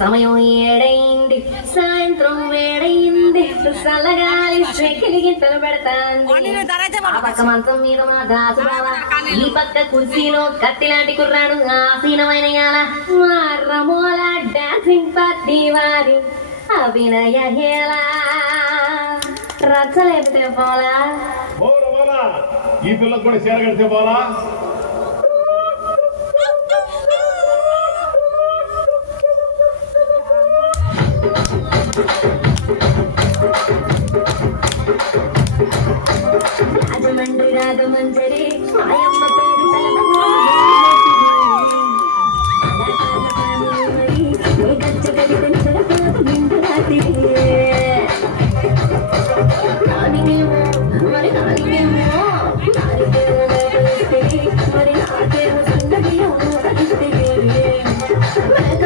సమయం ఏడైంది, సాయంత్రం వేడైంది, చల్లగాలి చెక్కిలి గింతలు పెడతాంది. ఆ పక్క మంచం మీద మా దాసు బావ, ఈ పక్క కుర్చీలో కత్తిలాంటి కుర్రాడు ఆసీనమైన రమోల డాన్సింగ్ పార్టీ వారి అభినయ హేళా రచ్చలేపితే పోలా. ఈ పిల్లలకు కూడా చీర కడితే పోలా. రాజమండ్రి రాగమంజరి